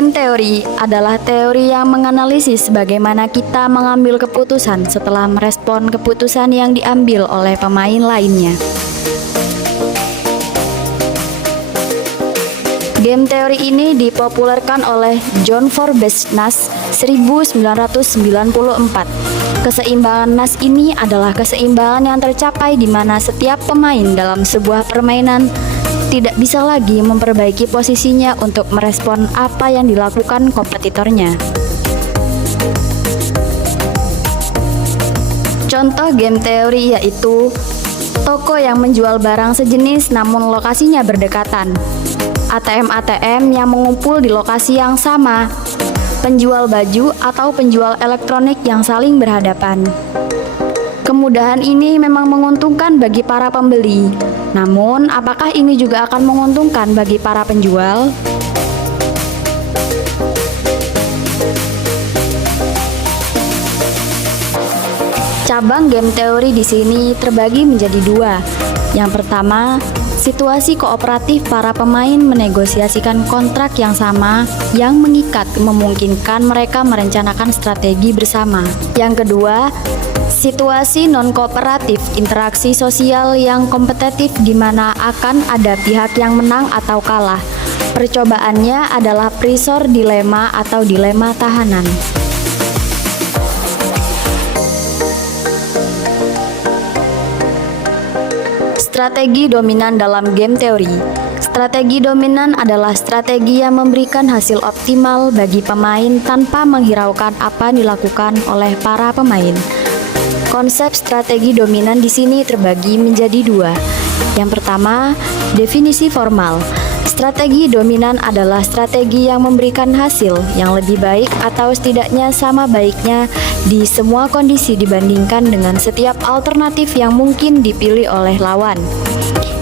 Game teori adalah teori yang menganalisis bagaimana kita mengambil keputusan setelah merespon keputusan yang diambil oleh pemain lainnya. Game teori ini dipopulerkan oleh John Forbes Nash 1994. Keseimbangan Nash ini adalah keseimbangan yang tercapai di mana setiap pemain dalam sebuah permainan tidak bisa lagi memperbaiki posisinya untuk merespon apa yang dilakukan kompetitornya. Contoh game teori yaitu toko yang menjual barang sejenis namun lokasinya berdekatan, ATM-ATM yang mengumpul di lokasi yang sama, penjual baju atau penjual elektronik yang saling berhadapan. Kemudahan ini memang menguntungkan bagi para pembeli. Namun, apakah ini juga akan menguntungkan bagi para penjual? Cabang game teori di sini terbagi menjadi dua. Yang pertama, situasi kooperatif para pemain menegosiasikan kontrak yang sama yang mengikat memungkinkan mereka merencanakan strategi bersama. Yang kedua, situasi non-kooperatif interaksi sosial yang kompetitif di mana akan ada pihak yang menang atau kalah. Percobaannya adalah prisor dilema atau dilema tahanan. Strategi dominan dalam game teori. Strategi dominan adalah strategi yang memberikan hasil optimal bagi pemain tanpa menghiraukan apa yang dilakukan oleh para pemain. Konsep strategi dominan di sini terbagi menjadi dua. Yang pertama, definisi formal. Strategi dominan adalah strategi yang memberikan hasil yang lebih baik atau setidaknya sama baiknya di semua kondisi dibandingkan dengan setiap alternatif yang mungkin dipilih oleh lawan.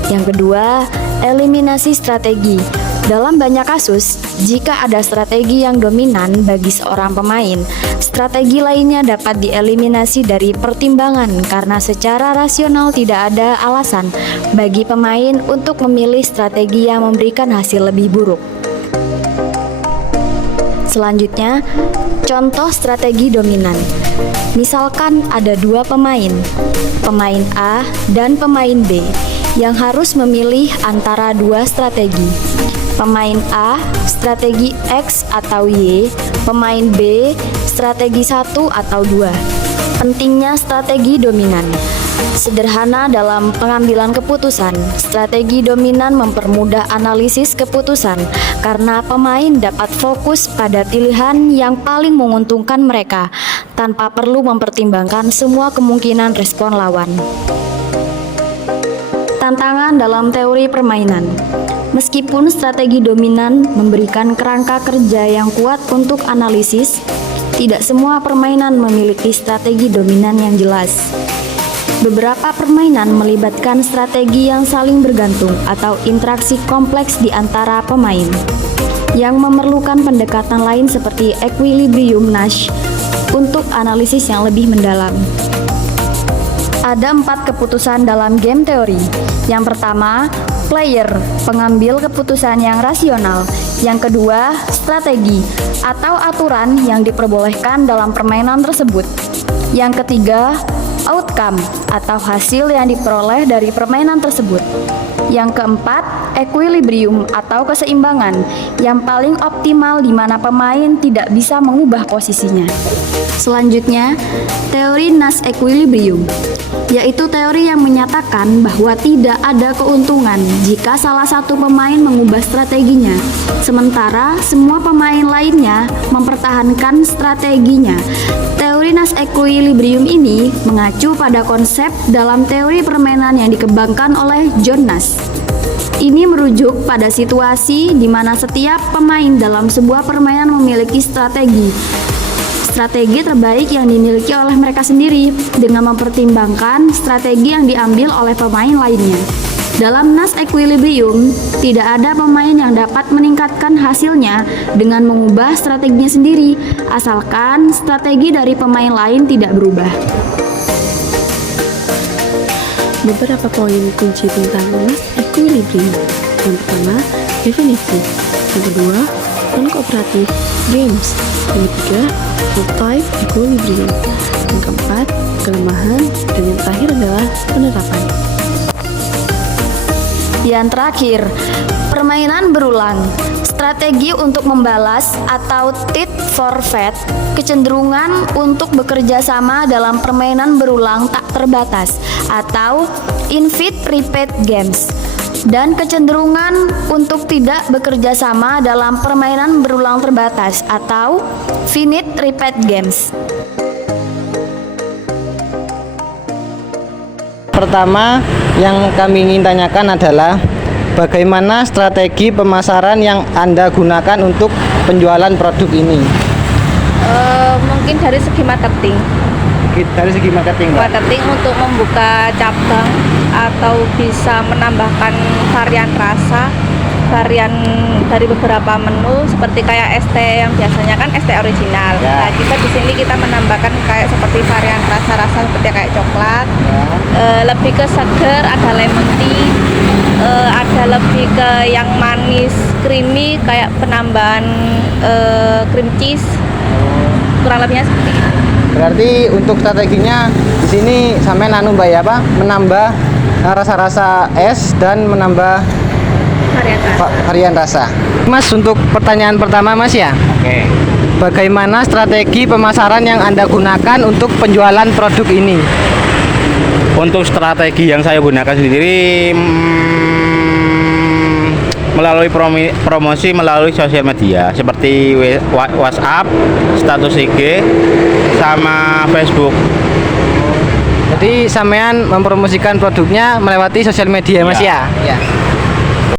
Yang kedua, eliminasi strategi. Dalam banyak kasus, jika ada strategi yang dominan bagi seorang pemain, strategi lainnya dapat dieliminasi dari pertimbangan karena secara rasional tidak ada alasan bagi pemain untuk memilih strategi yang memberikan hasil lebih buruk. Selanjutnya, contoh strategi dominan. Misalkan ada dua pemain A dan pemain B, yang harus memilih antara dua strategi. Pemain A, strategi X atau Y, pemain B, strategi 1 atau 2. Pentingnya strategi dominan. Sederhana dalam pengambilan keputusan, strategi dominan mempermudah analisis keputusan karena pemain dapat fokus pada pilihan yang paling menguntungkan mereka tanpa perlu mempertimbangkan semua kemungkinan respon lawan. Tantangan dalam teori permainan. Meskipun strategi dominan memberikan kerangka kerja yang kuat untuk analisis, tidak semua permainan memiliki strategi dominan yang jelas. Beberapa permainan melibatkan strategi yang saling bergantung atau interaksi kompleks di antara pemain, yang memerlukan pendekatan lain seperti equilibrium Nash untuk analisis yang lebih mendalam. Ada 4 keputusan dalam game teori. Yang pertama, player, pengambil keputusan yang rasional. Yang kedua, strategi atau aturan yang diperbolehkan dalam permainan tersebut. Yang ketiga, outcome atau hasil yang diperoleh dari permainan tersebut. Yang keempat, equilibrium atau keseimbangan yang paling optimal di mana pemain tidak bisa mengubah posisinya. Selanjutnya, teori Nash equilibrium, yaitu teori yang menyatakan bahwa tidak ada keuntungan jika salah satu pemain mengubah strateginya, sementara semua pemain lainnya mempertahankan strateginya. Teori Nash equilibrium ini mengacu pada konsep dalam teori permainan yang dikembangkan oleh John Nash. Ini merujuk pada situasi di mana setiap pemain dalam sebuah permainan memiliki strategi terbaik yang dimiliki oleh mereka sendiri dengan mempertimbangkan strategi yang diambil oleh pemain lainnya. Dalam Nash equilibrium, tidak ada pemain yang dapat meningkatkan hasilnya dengan mengubah strateginya sendiri, asalkan strategi dari pemain lain tidak berubah. Beberapa poin kunci tentang Nash equilibrium. Yang pertama, definisi. Yang kedua, non kooperatif games. Yang ketiga, multi equilibrium. Yang keempat, kelemahan, dan yang terakhir adalah penerapan. Yang terakhir, permainan berulang. Strategi untuk membalas atau tit for tat, kecenderungan untuk bekerja sama dalam permainan berulang tak terbatas atau infinite repeat games, dan kecenderungan untuk tidak bekerja sama dalam permainan berulang terbatas atau finite repeat games. Pertama yang kami ingin tanyakan adalah bagaimana strategi pemasaran yang Anda gunakan untuk penjualan produk ini? Mungkin dari segi marketing. Dari segi marketing, Pak. Marketing untuk membuka cabang atau bisa menambahkan varian rasa, varian dari beberapa menu seperti kayak ST yang biasanya kan ST original. Ya. Nah, kita di sini kita menambahkan kayak seperti varian rasa-rasa seperti kayak coklat. Lebih ke seger, ada lemon tea, ada lebih ke yang manis, creamy kayak penambahan cream cheese. Kurang lebihnya seperti itu. Berarti untuk strateginya di sini sampai Mbak ya, Pak, menambah rasa-rasa es dan menambah Varian rasa. varian rasa. Mas, untuk pertanyaan pertama Mas ya. Oke. Bagaimana strategi pemasaran yang Anda gunakan untuk penjualan produk ini? Untuk strategi yang saya gunakan sendiri melalui promosi melalui sosial media seperti WhatsApp, status IG, sama Facebook. Jadi sampean mempromosikan produknya melewati sosial media Mas ya? Ya.